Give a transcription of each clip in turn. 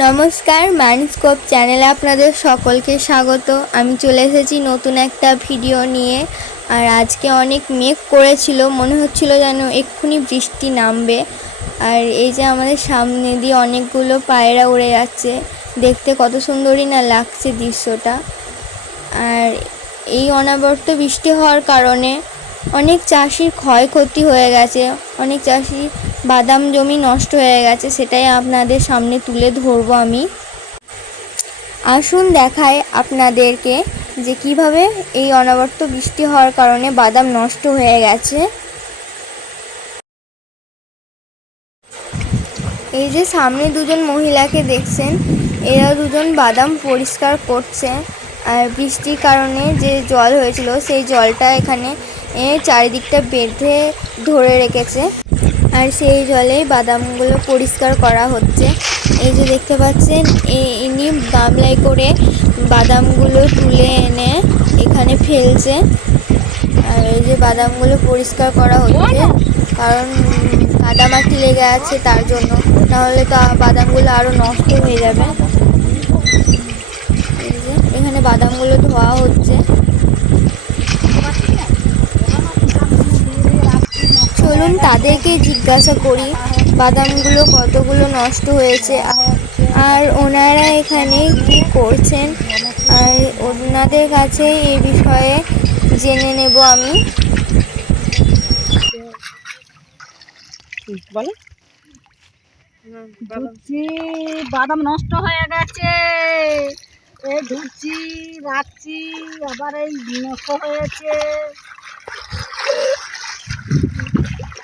নমস্কার মাইন্ডস্কোপ চ্যানেলে আপনাদের সকলকে স্বাগত। আমি চলে এসেছি নতুন একটা ভিডিও নিয়ে। আর আজকে অনেক মেঘ করেছিল, মনে হচ্ছিল যেন এক্ষুনি বৃষ্টি নামবে। আর এই যে আমাদের সামনে দিয়ে অনেকগুলো পায়রা উড়ে যাচ্ছে, দেখতে কত সুন্দরই না লাগছে দৃশ্যটা। আর এই অনাবর্ত বৃষ্টি হওয়ার কারণে অনেক চাষির ক্ষয়ক্ষতি হয়ে গেছে, অনেক চাষি বাদাম জমি নষ্ট হয়ে গেছে, সেটাই আপনাদের সামনে তুলে ধরবো আমি। আসুন দেখায় আপনাদেরকে যে কীভাবে এই অনাবর্ত বৃষ্টি হওয়ার কারণে বাদাম নষ্ট হয়ে গেছে। এই যে সামনে দুজন মহিলাকে দেখছেন, এরা দুজন বাদাম পরিষ্কার করছে। আর বৃষ্টির কারণে যে জল হয়েছিল, সেই জলটা এখানে চারিদিকটা বেঁধে ধরে রেখেছে। আর সেই জলে বাদামগুলো পরিষ্কার করা হচ্ছে। এই যে দেখতে পাচ্ছেন ইনি গামলায় করে বাদামগুলো তুলে এনে এখানে ফেলছে। আর এই যে বাদামগুলো পরিষ্কার করা হচ্ছে, কারণ কাদামাটি লেগে আছে তার জন্য। নাহলে তো বাদামগুলো আরও নষ্ট হয়ে যাবে। এখানে বাদামগুলো ধোয়া হচ্ছে। চলুন তাদেরকে জিজ্ঞাসা করি, বাদামগুলো কতগুলো নষ্ট হয়েছে, আর ওনারা এখানে কি করছেন? আর ওনাদের কাছে এই বিষয়ে জেনে নেব আমি। বাদাম নষ্ট হয়ে গেছে। এই ধুচ্ছি রাখছি, আবার এই নষ্ট হয়েছে।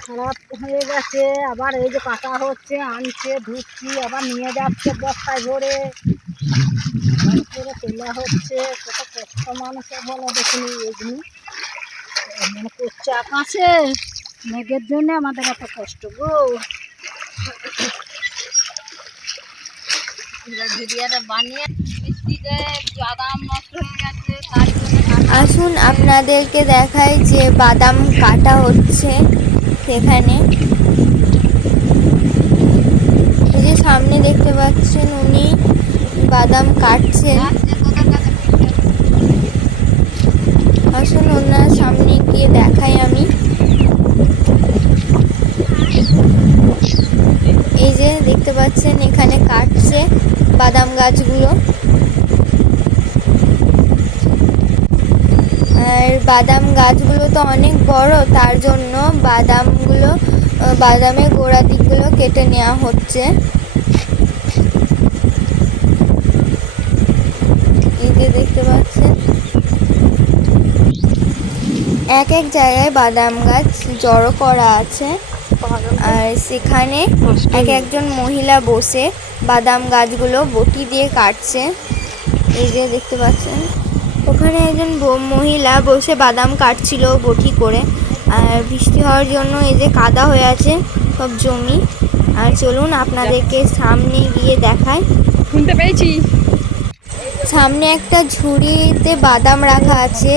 খারাপ হয়ে গেছে। আবার এই যে কাটা হচ্ছে, আনছে, ধুচ্ছি, আবার নিয়ে যাচ্ছে বস্তায় ভরে। তোলা হচ্ছে। কত কষ্ট মানুষের বলো দেখিনি এগুলি। মানে করছে আকাশে, মেঘের জন্য আমাদের এত কষ্ট গো। হয়ে আসুন আপনাদেরকে দেখাই যে বাদাম কাটা হচ্ছে। সেখানে এই যে সামনে দেখতে পাচ্ছেন উনি বাদাম কাটছেন। আসুন ওনার সামনে গিয়ে দেখাই আমি। এই যে দেখতে পাচ্ছেন এখানে কাটছে বাদাম গাছগুলো আর বাদাম গাছগুলো তো অনেক বড়, তার জন্য বাদামগুলো বাদামের গোড়া দিকগুলো কেটে নেওয়া হচ্ছে। দেখতে পাচ্ছেন। এক এক জায়গায় বাদাম গাছ জড়ো করা আছে। আর সেখানে এক একজন মহিলা বসে বাদাম গাছগুলো বটি দিয়ে কাটছে। এই যে দেখতে পাচ্ছেন। ওখানে একজন মহিলা বসে বাদাম কাটছিল বটি করে। আর বৃষ্টি হওয়ার জন্য এই যে কাদা হয়ে আছে সব জমি। আর চলুন আপনাদেরকে সামনে গিয়ে দেখাই। শুনতে পেয়েছি। সামনে একটা ঝুড়িতে বাদাম রাখা আছে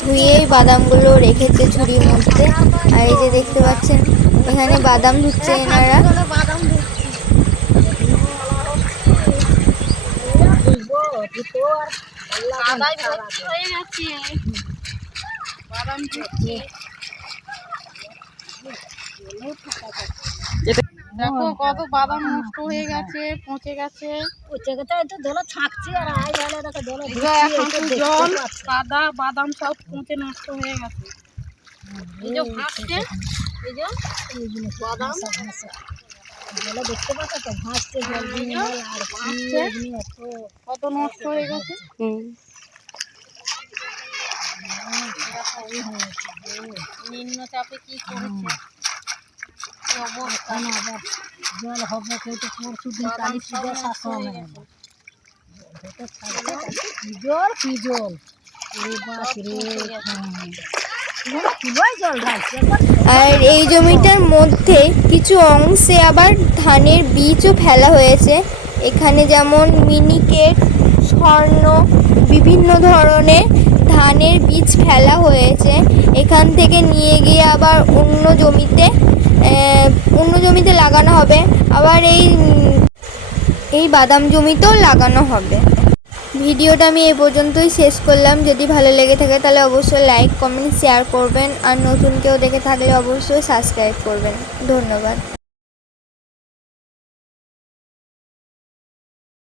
ধুয়ে বাদামগুলো রেখেছে ঝুড়ির মধ্যে। আর এই যে দেখতে পাচ্ছেন এখানে বাদাম ধুচ্ছে এনারা। বাদাম দেখো কত বাদাম নষ্ট হয়ে গেছে, পচে গেছে। জল কাদা বাদাম সব পচে নষ্ট হয়ে গেছে। এই যে ভাসছে, এই যে বাদাম। দেখতে পাচ্ছ তো? ভাসছে জল আর ভাসছে। কত নষ্ট হয়ে গেছে। নিম্নচাপে কি করেছে? অবস্থা? আবার জল হবে কেউ পরশু দিন কালী পূজা শাসন জল কি জল? রে বাপ রে আর এই জমিটার মধ্যে কিছু অংশে আবার ধানের বীজও ফেলা হয়েছে। এখানে যেমন মিনিকেট, স্বর্ণ, বিভিন্ন ধরনের ধানের বীজ ফেলা হয়েছে। এখান থেকে নিয়ে গিয়ে আবার অন্য জমিতে অন্য জমিতে লাগানো হবে। আবার এই এই বাদাম জমিতেও লাগানো হবে। ভিডিওটা আমি এ পর্যন্তই শেষ করলাম। যদি ভালো লেগে থাকে তাহলে অবশ্যই লাইক কমেন্ট শেয়ার করবেন। আর নতুন কেউ দেখে থাকলে অবশ্যই সাবস্ক্রাইব করবেন। ধন্যবাদ।